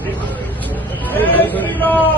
네, 알겠습니다.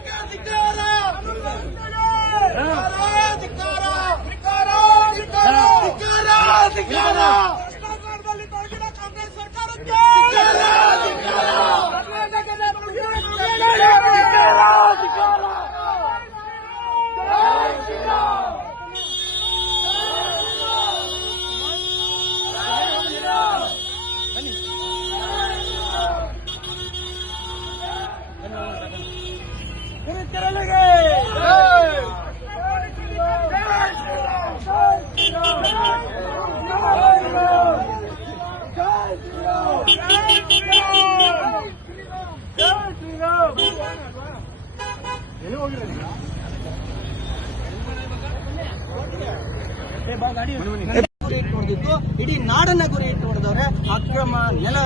ಇಡೀ ನಾಡನ್ನ ಗುರಿ ಇಟ್ಟು ಹೊಡೆದವ್ರೆ. ಅಕ್ರಮ ನೆಲ,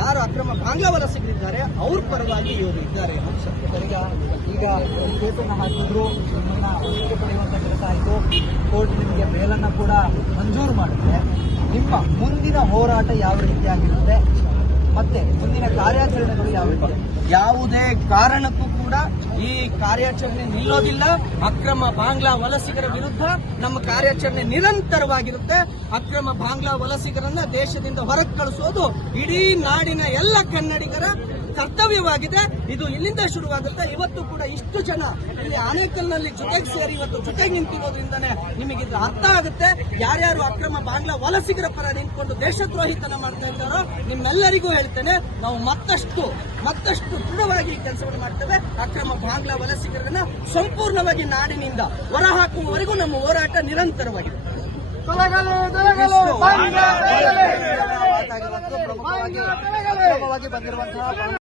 ಯಾರು ಅಕ್ರಮ ಬಾಂಗ್ಲಾ ವಲಸಿಗರಿದ್ದಾರೆ ಅವ್ರ ಪರವಾಗಿ ಇವರು ಇದ್ದಾರೆ. ಈಗ ಕೇಸನ್ನು ಹಾಕಿದ್ರು, ನಿಮ್ಮನ್ನ ವಶಕ್ಕೆ ಪಡೆಯುವಂತ ಕೆಲಸ ಆಯಿತು. ಕೋರ್ಟ್ ನಿಮಗೆ ಮೇಲನ್ನ ಕೂಡ ಮಂಜೂರು ಮಾಡಿದ್ರೆ ನಿಮ್ಮ ಮುಂದಿನ ಹೋರಾಟ ಯಾವ ರೀತಿಯಾಗಿರುತ್ತೆ? ಮತ್ತೆ ಮುಂದಿನ ಕಾರ್ಯಾಚರಣೆಗಳು ಯಾವ ರೀತಿ ಯಾವುದೇ ಕಾರಣಕ್ಕೂ ಕೂಡ ಈ ಕಾರ್ಯಾಚರಣೆ ನಿಲ್ಲೋದಿಲ್ಲ. ಅಕ್ರಮ ಬಾಂಗ್ಲಾ ವಲಸಿಗರ ವಿರುದ್ಧ ನಮ್ಮ ಕಾರ್ಯಾಚರಣೆ ನಿರಂತರವಾಗಿರುತ್ತೆ. ಅಕ್ರಮ ಬಾಂಗ್ಲಾ ವಲಸಿಗರನ್ನ ದೇಶದಿಂದ ಹೊರಗೆ ಕಳಿಸೋದು ಇಡೀ ನಾಡಿನ ಎಲ್ಲ ಕನ್ನಡಿಗರ ಕರ್ತವ್ಯವಾಗಿದೆ. ಇದು ಇಲ್ಲಿಂದ ಶುರುವಾಗುತ್ತೆ. ಇವತ್ತು ಕೂಡ ಇಷ್ಟು ಜನ ಇಲ್ಲಿ ಆನೇಕಲ್ನಲ್ಲಿ ಜೊತೆಗೆ ಸೇರಿ ಇವತ್ತು ಜೊತೆಗೆ ನಿಂತಿರೋದ್ರಿಂದನೇ ನಿಮಗೆ ಇದು ಅರ್ಥ ಆಗುತ್ತೆ. ಯಾರ್ಯಾರು ಅಕ್ರಮ ಬಾಂಗ್ಲಾ ವಲಸಿಗರ ಪರ ನಿಂತ್ಕೊಂಡು ದೇಶದ್ರೋಹಿತನ ಮಾಡ್ತಾ ಇದ್ದಾರೋ ನಿಮ್ಮೆಲ್ಲರಿಗೂ ಹೇಳ್ತೇನೆ ನಾವು ಮತ್ತಷ್ಟು ಮತ್ತಷ್ಟು ದೃಢವಾಗಿ ಈ ಕೆಲಸವನ್ನು ಮಾಡ್ತೇವೆ. ಅಕ್ರಮ ಬಾಂಗ್ಲಾ ವಲಸಿಗರನ್ನ ಸಂಪೂರ್ಣವಾಗಿ ನಾಡಿನಿಂದ ಹೊರಹಾಕುವವರೆಗೂ ನಮ್ಮ ಹೋರಾಟ ನಿರಂತರವಾಗಿದೆ. ಪ್ರಮುಖವಾಗಿ ಬಂದಿರುವಂತಹ